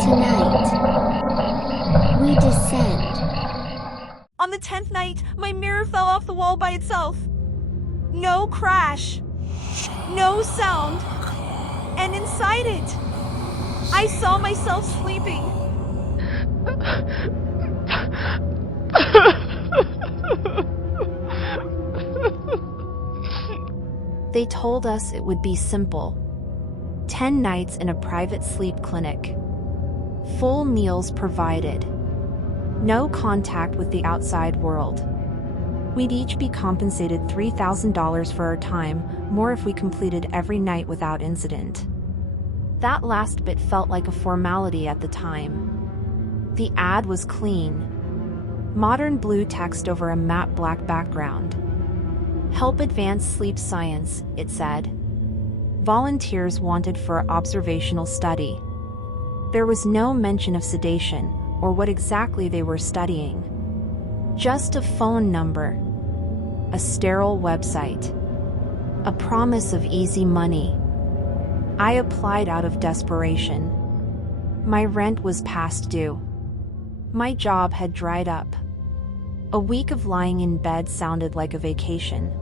Tonight, we descend. On the 10th night, my mirror fell off the wall by itself. No crash. No sound. And inside it, I saw myself sleeping. They told us it would be simple. 10 nights in a private sleep clinic. Full meals provided. No contact with the outside world. We'd each be compensated $3,000 for our time, more if we completed every night without incident. That last bit felt like a formality at the time. The ad was clean. Modern blue text over a matte black background. Help advance sleep science, it said. Volunteers wanted for observational study. There was no mention of sedation or what exactly they were studying. Just a phone number, a sterile website, a promise of easy money. I applied out of desperation. My rent was past due. My job had dried up. A week of lying in bed sounded like a vacation.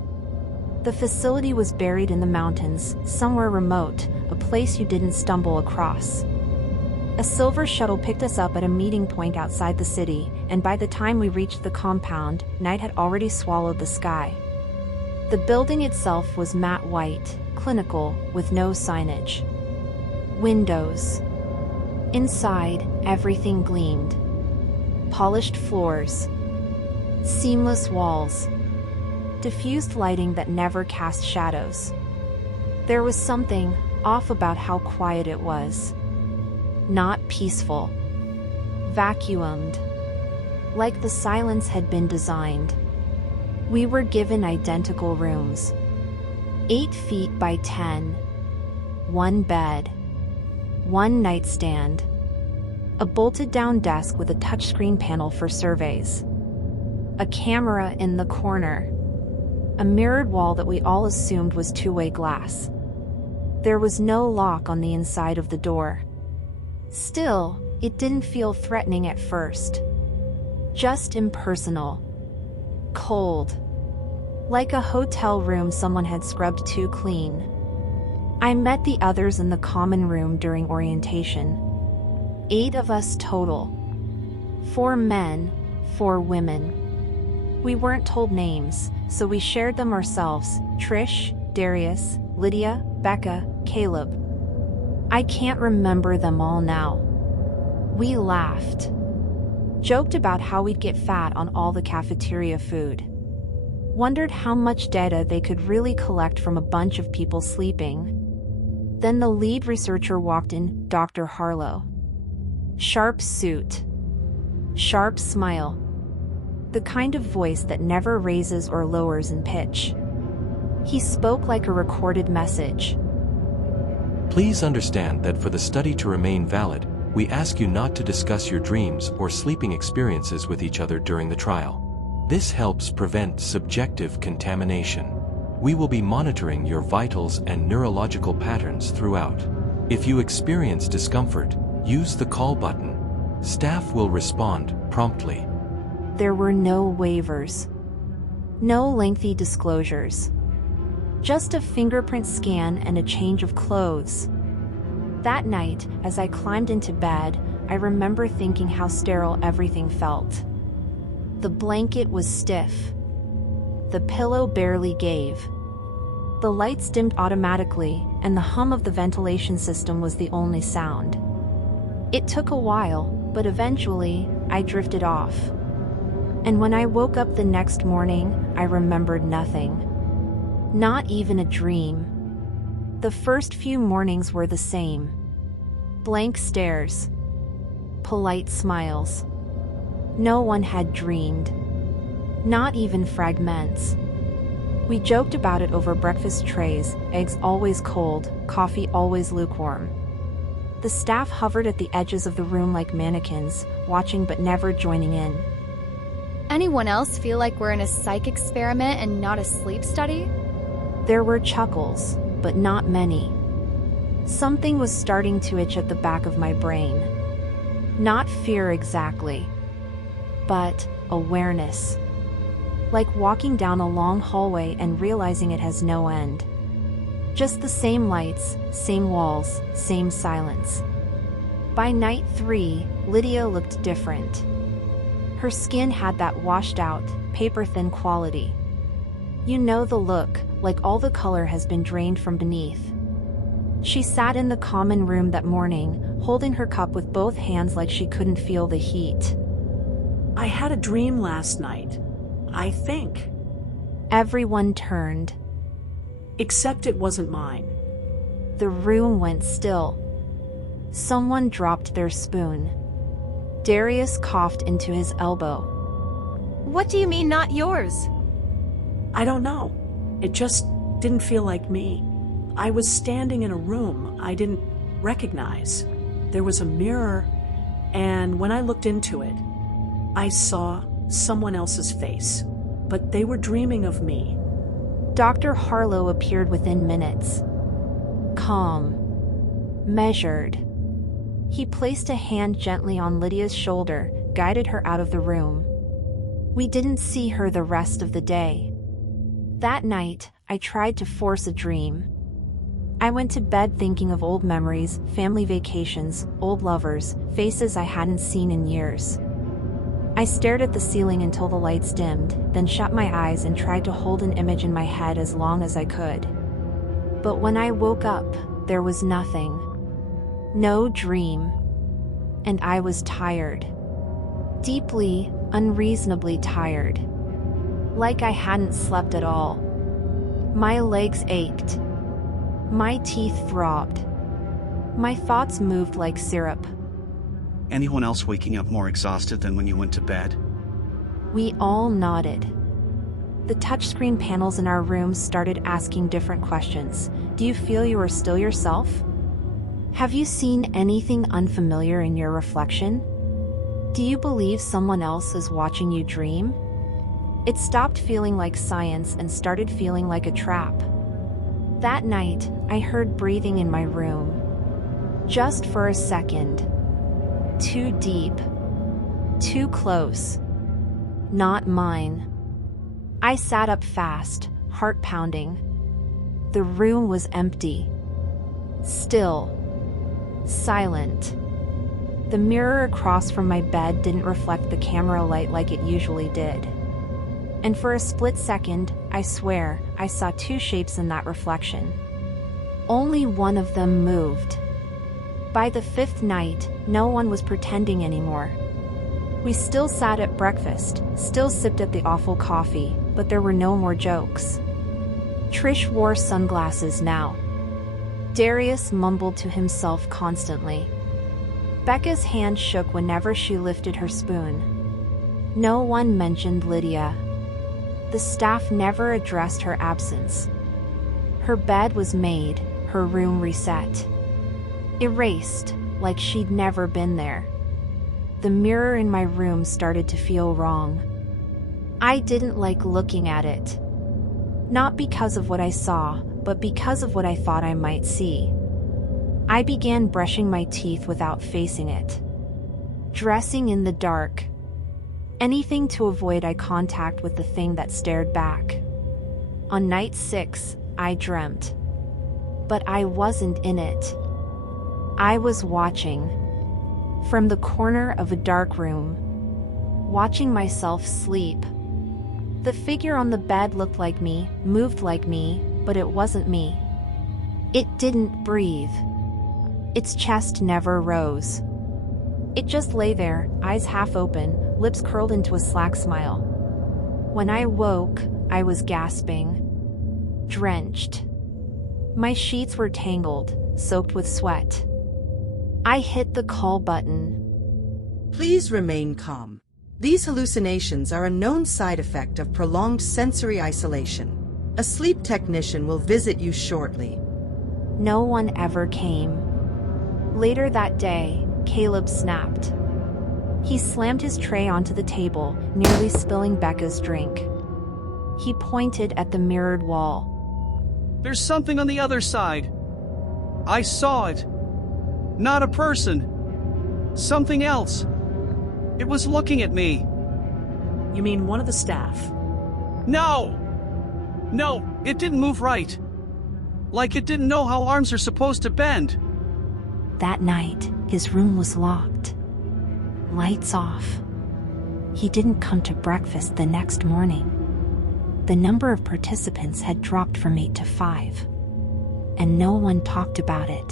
The facility was buried in the mountains, somewhere remote, a place you didn't stumble across. A silver shuttle picked us up at a meeting point outside the city, and by the time we reached the compound, night had already swallowed the sky. The building itself was matte white, clinical, with no signage. Windows. Inside, everything gleamed. Polished floors. Seamless walls. Diffused lighting that never cast shadows. There was something off about how quiet it was. Not peaceful. Vacuumed. Like the silence had been designed. We were given identical rooms. 8 feet by 10. One bed. One nightstand. A bolted-down desk with a touchscreen panel for surveys. A camera in the corner. A mirrored wall that we all assumed was two-way glass. There was no lock on the inside of the door. Still, it didn't feel threatening at first. Just impersonal. Cold. Like a hotel room someone had scrubbed too clean. I met the others in the common room during orientation. 8 of us total. 4 men, 4 women. We weren't told names, so we shared them ourselves: Trish, Darius, Lydia, Becca, Caleb. I can't remember them all now. We laughed. Joked about how we'd get fat on all the cafeteria food. Wondered how much data they could really collect from a bunch of people sleeping. Then the lead researcher walked in, Dr. Harlow. Sharp suit. Sharp smile. The kind of voice that never raises or lowers in pitch. He spoke like a recorded message. Please understand that for the study to remain valid, we ask you not to discuss your dreams or sleeping experiences with each other during the trial. This helps prevent subjective contamination. We will be monitoring your vitals and neurological patterns throughout. If you experience discomfort, use the call button. Staff will respond promptly. There were no waivers. No lengthy disclosures. Just a fingerprint scan and a change of clothes. That night, as I climbed into bed, I remember thinking how sterile everything felt. The blanket was stiff. The pillow barely gave. The lights dimmed automatically, and the hum of the ventilation system was the only sound. It took a while, but eventually, I drifted off. And when I woke up the next morning, I remembered nothing. Not even a dream. The first few mornings were the same. Blank stares. Polite smiles. No one had dreamed. Not even fragments. We joked about it over breakfast trays, eggs always cold, coffee always lukewarm. The staff hovered at the edges of the room like mannequins, watching but never joining in. Anyone else feel like we're in a psych experiment and not a sleep study? There were chuckles, but not many. Something was starting to itch at the back of my brain. Not fear exactly, but awareness. Like walking down a long hallway and realizing it has no end. Just the same lights, same walls, same silence. By night 3, Lydia looked different. Her skin had that washed-out, paper-thin quality. You know the look, like all the color has been drained from beneath. She sat in the common room that morning, holding her cup with both hands like she couldn't feel the heat. I had a dream last night, I think. Everyone turned. Except it wasn't mine. The room went still. Someone dropped their spoon. Darius coughed into his elbow. What do you mean not yours? I don't know. It just didn't feel like me. I was standing in a room I didn't recognize. There was a mirror, and when I looked into it, I saw someone else's face, but they were dreaming of me. Dr. Harlow appeared within minutes. Calm. Measured. He placed a hand gently on Lydia's shoulder, guided her out of the room. We didn't see her the rest of the day. That night, I tried to force a dream. I went to bed thinking of old memories, family vacations, old lovers, faces I hadn't seen in years. I stared at the ceiling until the lights dimmed, then shut my eyes and tried to hold an image in my head as long as I could. But when I woke up, there was nothing. No dream. And I was tired. Deeply, unreasonably tired. Like I hadn't slept at all. My legs ached. My teeth throbbed. My thoughts moved like syrup. Anyone else waking up more exhausted than when you went to bed? We all nodded. The touchscreen panels in our rooms started asking different questions. Do you feel you are still yourself? Have you seen anything unfamiliar in your reflection? Do you believe someone else is watching you dream? It stopped feeling like science and started feeling like a trap. That night, I heard breathing in my room. Just for a second. Too deep. Too close. Not mine. I sat up fast, heart pounding. The room was empty. Still. Silent. The mirror across from my bed didn't reflect the camera light like it usually did. And for a split second, I swear, I saw two shapes in that reflection. Only one of them moved. By the 5th night, no one was pretending anymore. We still sat at breakfast, still sipped at the awful coffee, but there were no more jokes. Trish wore sunglasses now. Darius mumbled to himself constantly. Becca's hand shook whenever she lifted her spoon. No one mentioned Lydia. The staff never addressed her absence. Her bed was made, her room reset. Erased, like she'd never been there. The mirror in my room started to feel wrong. I didn't like looking at it. Not because of what I saw, but because of what I thought I might see. I began brushing my teeth without facing it. Dressing in the dark. Anything to avoid eye contact with the thing that stared back. On night 6, I dreamt. But I wasn't in it. I was watching. From the corner of a dark room. Watching myself sleep. The figure on the bed looked like me, moved like me, but it wasn't me. It didn't breathe. Its chest never rose. It just lay there, eyes half open, lips curled into a slack smile. When I woke, I was gasping. Drenched. My sheets were tangled, soaked with sweat. I hit the call button. Please remain calm. These hallucinations are a known side effect of prolonged sensory isolation. A sleep technician will visit you shortly. No one ever came. Later that day, Caleb snapped. He slammed his tray onto the table, nearly spilling Becca's drink. He pointed at the mirrored wall. There's something on the other side. I saw it. Not a person. Something else. It was looking at me. You mean one of the staff? No! No, it didn't move right. Like it didn't know how arms are supposed to bend. That night, his room was locked. Lights off. He didn't come to breakfast the next morning. The number of participants had dropped from 8 to 5. And no one talked about it.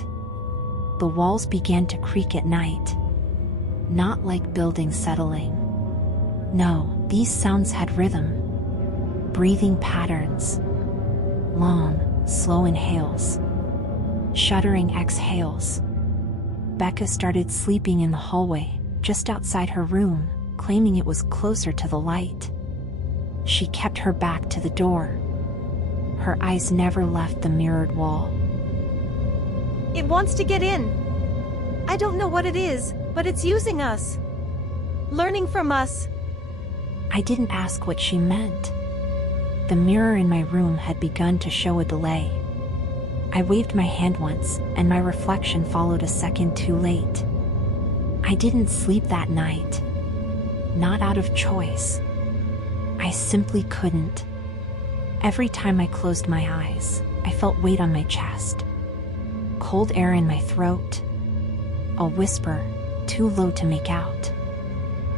The walls began to creak at night. Not like buildings settling. No, these sounds had rhythm. Breathing patterns. Long, slow inhales. Shuddering exhales. Becca started sleeping in the hallway, just outside her room, claiming it was closer to the light. She kept her back to the door. Her eyes never left the mirrored wall. It wants to get in. I don't know what it is, but it's using us. Learning from us. I didn't ask what she meant. The mirror in my room had begun to show a delay. I waved my hand once, and my reflection followed a second too late. I didn't sleep that night. Not out of choice. I simply couldn't. Every time I closed my eyes, I felt weight on my chest. Cold air in my throat. A whisper, too low to make out.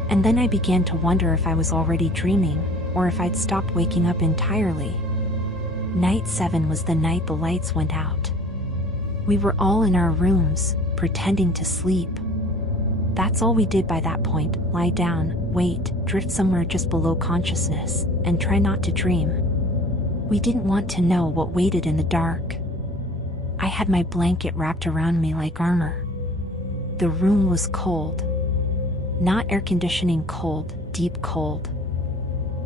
And then I began to wonder if I was already dreaming, or if I'd stopped waking up entirely. Night 7 was the night the lights went out. We were all in our rooms, pretending to sleep. That's all we did by that point, lie down, wait, drift somewhere just below consciousness, and try not to dream. We didn't want to know what waited in the dark. I had my blanket wrapped around me like armor. The room was cold. Not air conditioning cold, deep cold.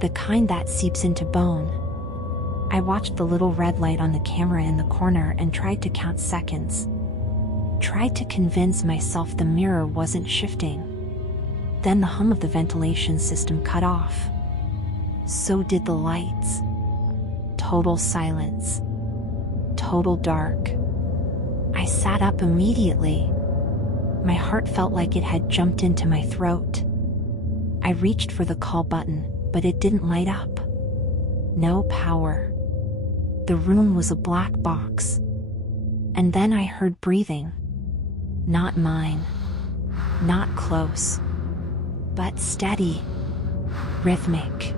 The kind that seeps into bone. I watched the little red light on the camera in the corner and tried to count seconds. Tried to convince myself the mirror wasn't shifting. Then the hum of the ventilation system cut off. So did the lights. Total silence. Total dark. I sat up immediately. My heart felt like it had jumped into my throat. I reached for the call button, but it didn't light up. No power. The room was a black box. And then I heard breathing. Not mine. Not close. But steady. Rhythmic.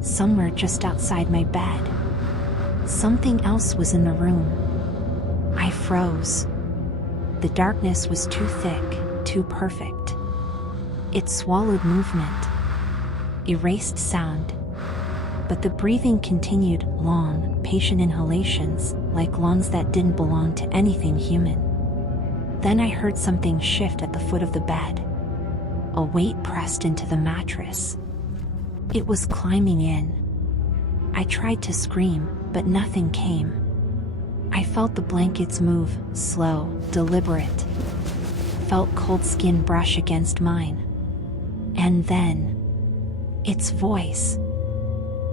Somewhere just outside my bed. Something else was in the room. I froze. The darkness was too thick, too perfect. It swallowed movement. Erased sound. But the breathing continued, long, patient inhalations, like lungs that didn't belong to anything human. Then I heard something shift at the foot of the bed. A weight pressed into the mattress. It was climbing in. I tried to scream, but nothing came. I felt the blankets move, slow, deliberate. Felt cold skin brush against mine. And then, its voice.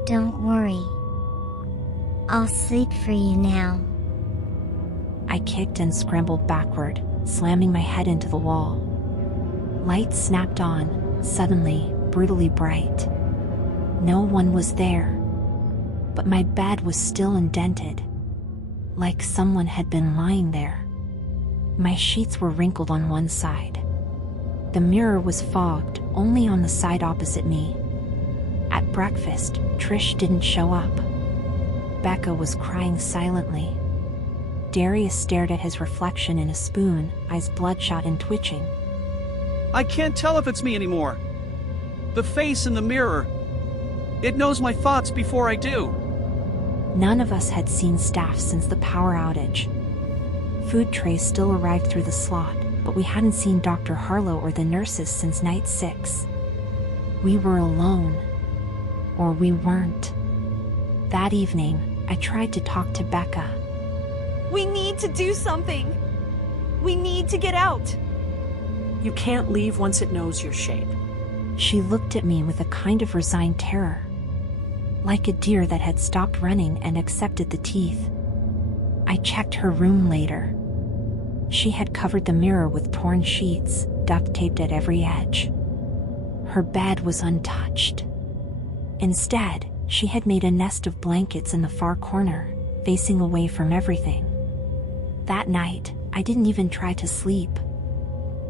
Don't worry. I'll sleep for you now. I kicked and scrambled backward, slamming my head into the wall. Lights snapped on, suddenly, brutally bright. No one was there. But my bed was still indented. Like someone had been lying there. My sheets were wrinkled on one side. The mirror was fogged, only on the side opposite me. At breakfast, Trish didn't show up. Becca was crying silently. Darius stared at his reflection in a spoon, eyes bloodshot and twitching. I can't tell if it's me anymore. The face in the mirror. It knows my thoughts before I do. None of us had seen staff since the power outage. Food trays still arrived through the slot, but we hadn't seen Dr. Harlow or the nurses since night 6. We were alone. Or we weren't. That evening, I tried to talk to Becca. We need to do something. We need to get out. You can't leave once it knows your shape. She looked at me with a kind of resigned terror. Like a deer that had stopped running and accepted the teeth. I checked her room later. She had covered the mirror with torn sheets, duct taped at every edge. Her bed was untouched. Instead, she had made a nest of blankets in the far corner, facing away from everything. That night, I didn't even try to sleep.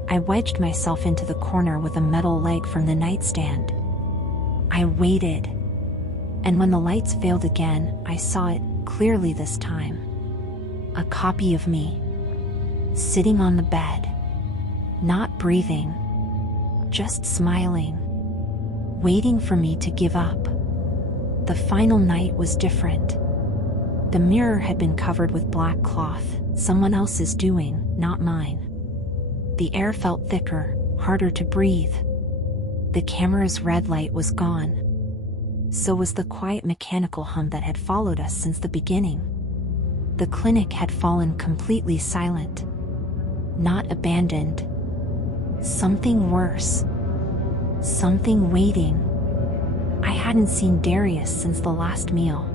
I wedged myself into the corner with a metal leg from the nightstand. I waited. And when the lights failed again, I saw it clearly this time. A copy of me. Sitting on the bed. Not breathing. Just smiling. Waiting for me to give up. The final night was different. The mirror had been covered with black cloth, someone else's doing, not mine. The air felt thicker, harder to breathe. The camera's red light was gone. So was the quiet mechanical hum that had followed us since the beginning. The clinic had fallen completely silent. Not abandoned. Something worse. Something waiting. I hadn't seen Darius since the last meal.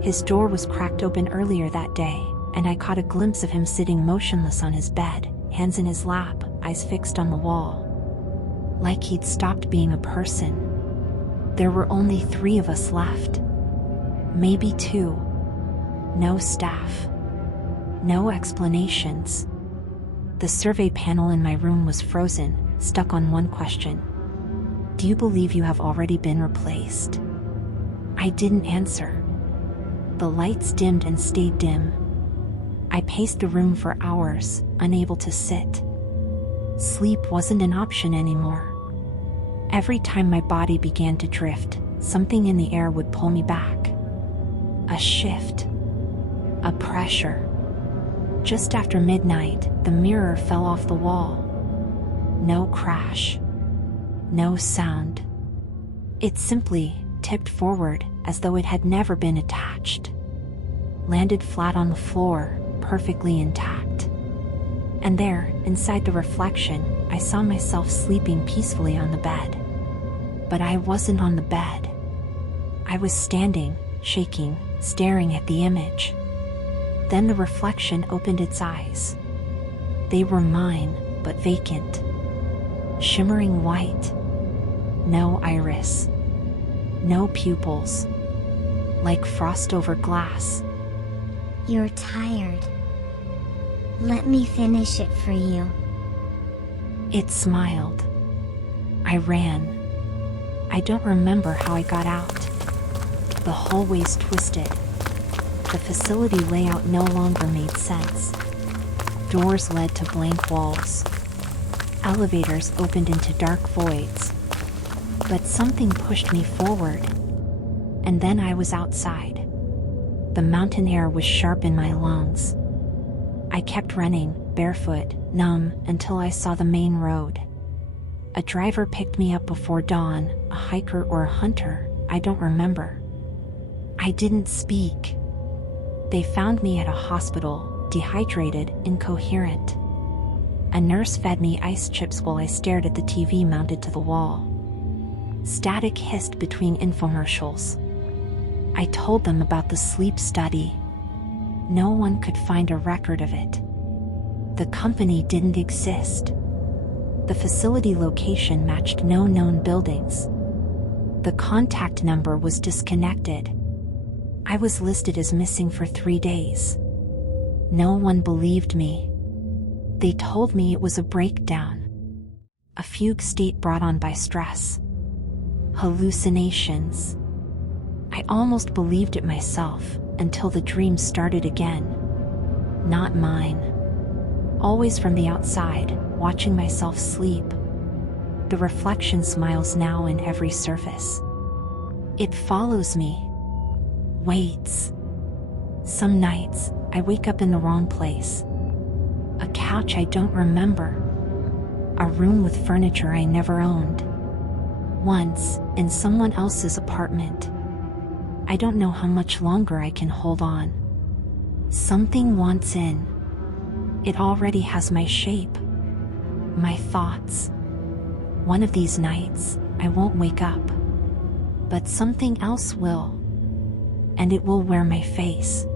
His door was cracked open earlier that day, and I caught a glimpse of him sitting motionless on his bed, hands in his lap, eyes fixed on the wall. Like he'd stopped being a person. There were only 3 of us left. Maybe 2. No staff. No explanations. The survey panel in my room was frozen, stuck on one question. Do you believe you have already been replaced? I didn't answer. The lights dimmed and stayed dim. I paced the room for hours, unable to sit. Sleep wasn't an option anymore. Every time my body began to drift, something in the air would pull me back. A shift. A pressure. Just after midnight, the mirror fell off the wall. No crash. No sound. It simply tipped forward as though it had never been attached. Landed flat on the floor, perfectly intact. And there, inside the reflection, I saw myself sleeping peacefully on the bed. But I wasn't on the bed. I was standing, shaking, staring at the image. Then the reflection opened its eyes. They were mine, but vacant. Shimmering white. No iris. No pupils. Like frost over glass. You're tired. Let me finish it for you. It smiled. I ran. I don't remember how I got out. The hallways twisted. The facility layout no longer made sense. Doors led to blank walls. Elevators opened into dark voids. But something pushed me forward. And then I was outside. The mountain air was sharp in my lungs. I kept running, barefoot, numb, until I saw the main road. A driver picked me up before dawn, a hiker or a hunter, I don't remember. I didn't speak. They found me at a hospital, dehydrated, incoherent. A nurse fed me ice chips while I stared at the TV mounted to the wall. Static hissed between infomercials. I told them about the sleep study. No one could find a record of it. The company didn't exist. The facility location matched no known buildings. The contact number was disconnected. I was listed as missing for 3 days. No one believed me. They told me it was a breakdown. A fugue state brought on by stress. Hallucinations. I almost believed it myself, until the dream started again. Not mine. Always from the outside, watching myself sleep. The reflection smiles now in every surface. It follows me. Waits. Some nights, I wake up in the wrong place. A couch I don't remember. A room with furniture I never owned. Once, in someone else's apartment. I don't know how much longer I can hold on. Something wants in. It already has my shape. My thoughts. One of these nights, I won't wake up. But something else will. And it will wear my face.